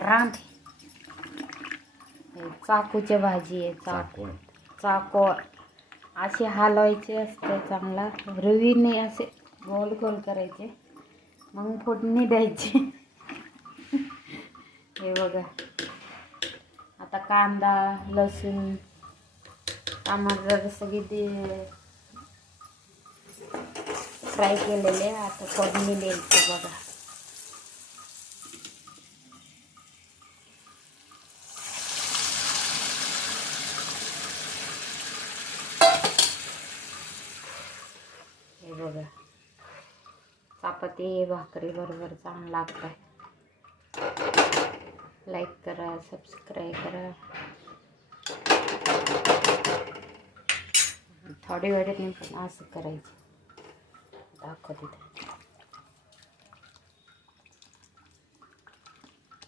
रांध चाकूची भाजी आहे. चाकू असे हलवायचे असते चांगला रवीने असे गोल गोल करायचे मग फोडणी द्यायची. हे बघा आता कांदा लसूण टमाटर सगळी फ्राय केलेले आता फोडणी द्यायची बघा. हे बघा चपाती भाकरी बरोबर चांगलं लागतंय. लाईक करा सबस्क्राईब करा. थोडी वेळेत पण असं करायचं दाखवते.